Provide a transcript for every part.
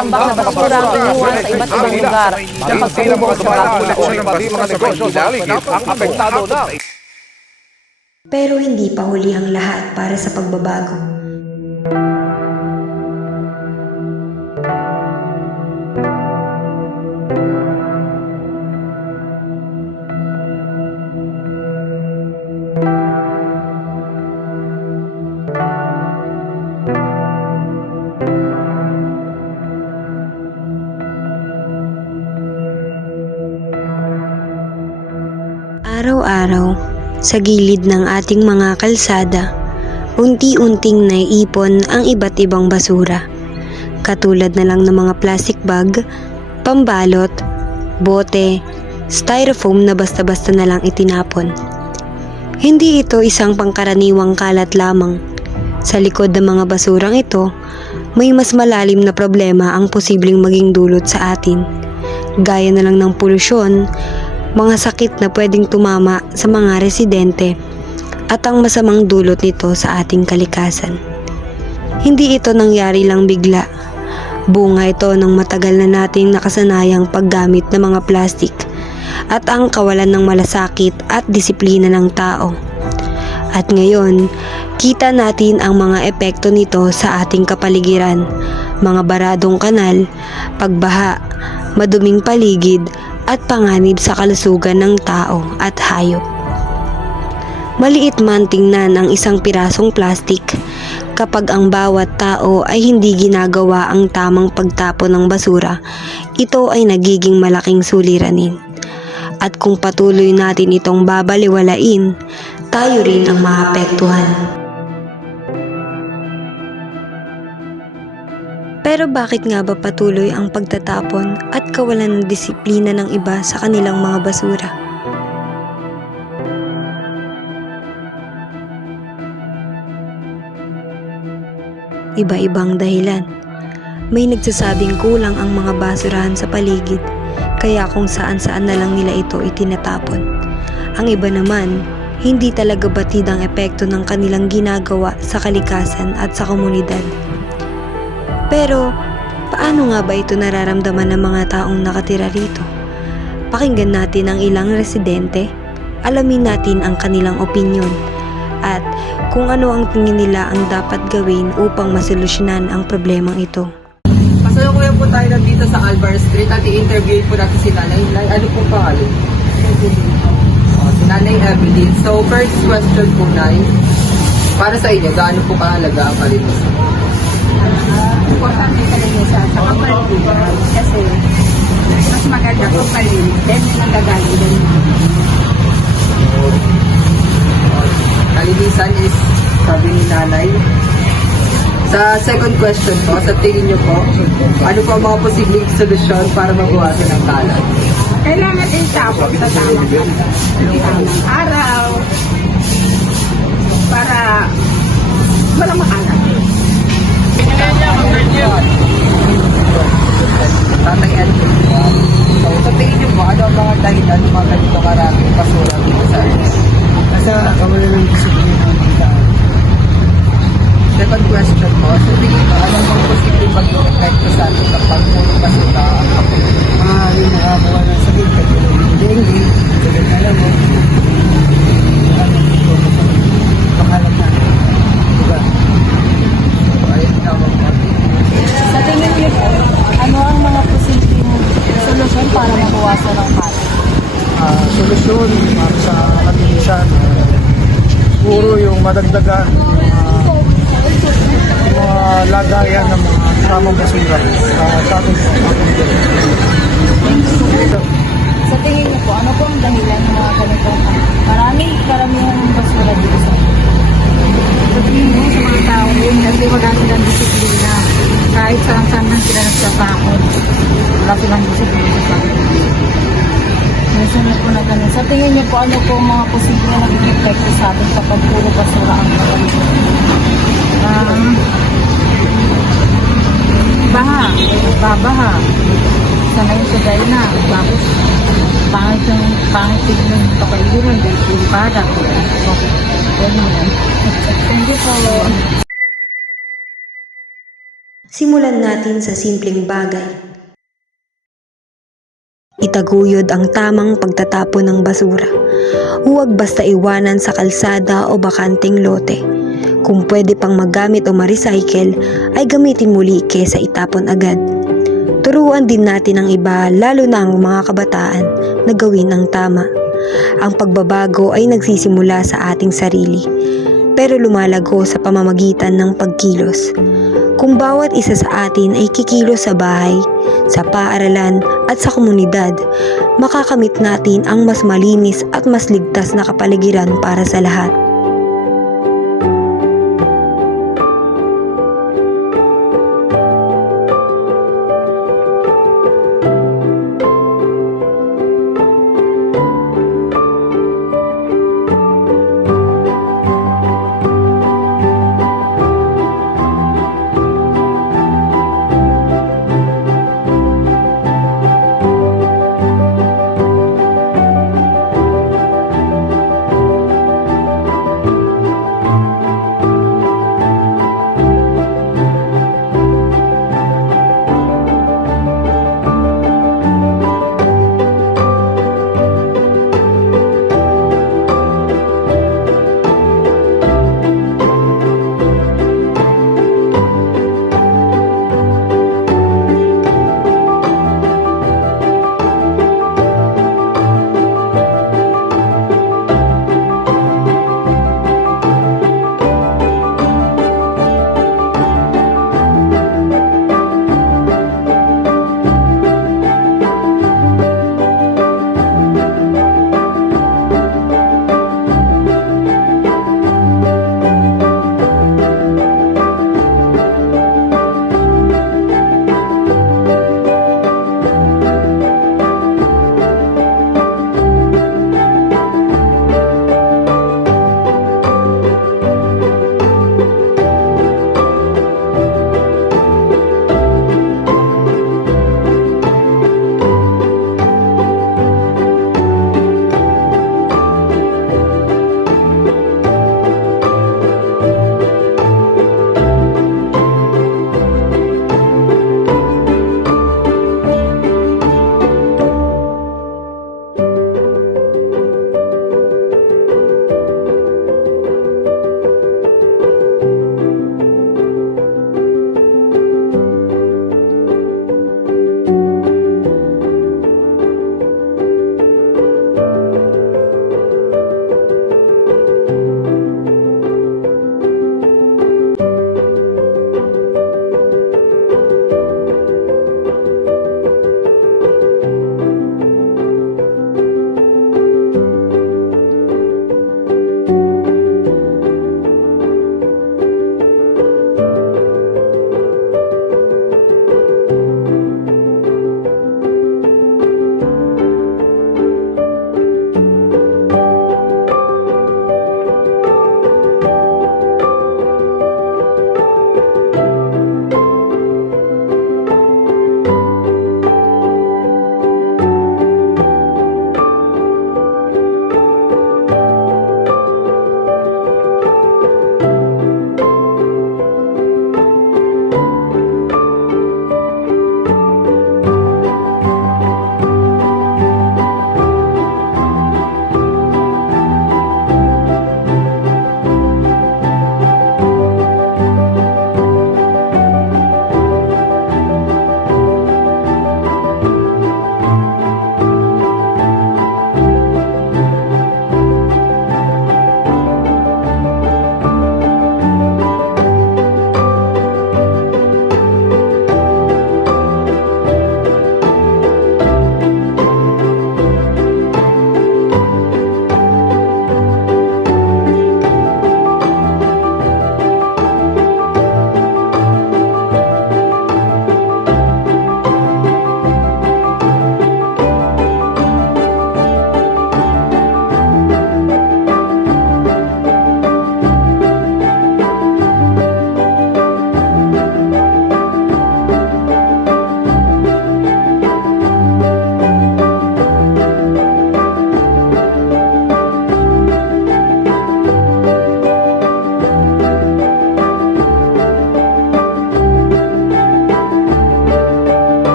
tambak na basura ang iniwan sa iba't ibang lugar sa pagsulubong sa ang apektado na. Pero hindi pa huli ang lahat para sa pagbabago. Araw-araw, sa gilid ng ating mga kalsada, unti-unting naiipon ang iba't ibang basura. Katulad na lang ng mga plastic bag, pambalot, bote, styrofoam na basta-basta na lang itinapon. Hindi ito isang pangkaraniwang kalat lamang. Sa likod ng mga basurang ito, may mas malalim na problema ang posibleng maging dulot sa atin. Gaya na lang ng polusyon, mga sakit na pwedeng tumama sa mga residente at ang masamang dulot nito sa ating kalikasan. Hindi ito nangyari lang bigla. Bunga ito ng matagal na nating nakasanayang paggamit ng mga plastik at ang kawalan ng malasakit at disiplina ng tao. At ngayon, kita natin ang mga epekto nito sa ating kapaligiran, mga baradong kanal, pagbaha, maduming paligid, at panganib sa kalusugan ng tao at hayop. Maliit man tingnan ang isang pirasong plastik, kapag ang bawat tao ay hindi ginagawa ang tamang pagtapon ng basura, ito ay nagiging malaking suliranin. At kung patuloy natin itong babaliwalain, tayo rin ang maapektuhan. Pero bakit nga ba patuloy ang pagtatapon at kawalan ng disiplina ng iba sa kanilang mga basura? Iba-ibang dahilan. May nagsasabing kulang ang mga basurahan sa paligid, kaya kung saan-saan na lang nila ito itinatapon. Ang iba naman, hindi talaga batid ang epekto ng kanilang ginagawa sa kalikasan at sa komunidad. Pero, paano nga ba ito nararamdaman ng mga taong nakatira rito? Pakinggan natin ang ilang residente, alamin natin ang kanilang opinyon, at kung ano ang tingin nila ang dapat gawin upang masolusyonan ang problemang ito. Kasalukuyan po tayo nandito sa Alvar Street at i-interview po natin si Nanay. Ano pong pangalan? Si Nanay Evelyn. So, first question po, Nay. Para sa inyo, gaano po kahalaga ang kalinisan? Importante talaga sa kapaligiran kasi mas maganda kung malinis dahil may nagagaling din. Kalinisan is sabi ni Nanay. Sa second question po, sa tingin niyo po, ano po ang mga posibleng solusyon para mabawasan ang kalat? Kailangan din tapos sa tamang araw para walang makalat. Tatay Edwin. So, sa tingin niyo po, ano ang mga dahilan ng mga ganito karaming basura dito sa atin? Kasi kawalan ng disiplina ng tao. Second question po, sa tingin mo, ano ang mga posibleng maging epekto sa atin kapag puro basura ang kapag? Maaaring nakakuha ng sakit, katulad ng dengue, sakit na alam mo, pakalat na. Diba? So, ayun na mga Sa tingin niyo po, ano ang mga posibleng solusyon para mabawasan ang kalat? Solusyon para sa kalinisan, siguro yung madagdagan yung mga lagayan ng mga tamang basura sa ating Sa tingin niyo po, ano po ang dahilan ng mga ganitong karamihan ng basura dito sa Sabihin mo sa mga tao rin kasi wala silang disiplina. Kahit saan man sila nagsatakot, wala silang disiplina sa sarili. Nasunod po na ganun. Sa tingin niyo po, ano po ang mga posibleng naging epekto sa atin kapag puro basura ang kalat? Babaha. Sanay sa gaya na. Bakit? Pangit tignan yung kapaligiran dahil puro badak. Ganun yan. Thank you po. Simulan natin sa simpleng bagay. Itaguyod ang tamang pagtatapon ng basura. Huwag basta iwanan sa kalsada o bakanteng lote. Kung pwede pang magamit o ma-recycle, ay gamitin muli kesa itapon agad. Turuan din natin ang iba, lalo na ang mga kabataan, na gawin ang tama. Ang pagbabago ay nagsisimula sa ating sarili, pero lumalago sa pamamagitan ng pagkilos. Kung bawat isa sa atin ay kikilos sa bahay, sa paaralan at sa komunidad, makakamit natin ang mas malinis at mas ligtas na kapaligiran para sa lahat.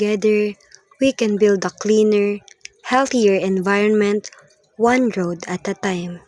together, we can build a cleaner, healthier environment, one road at a time.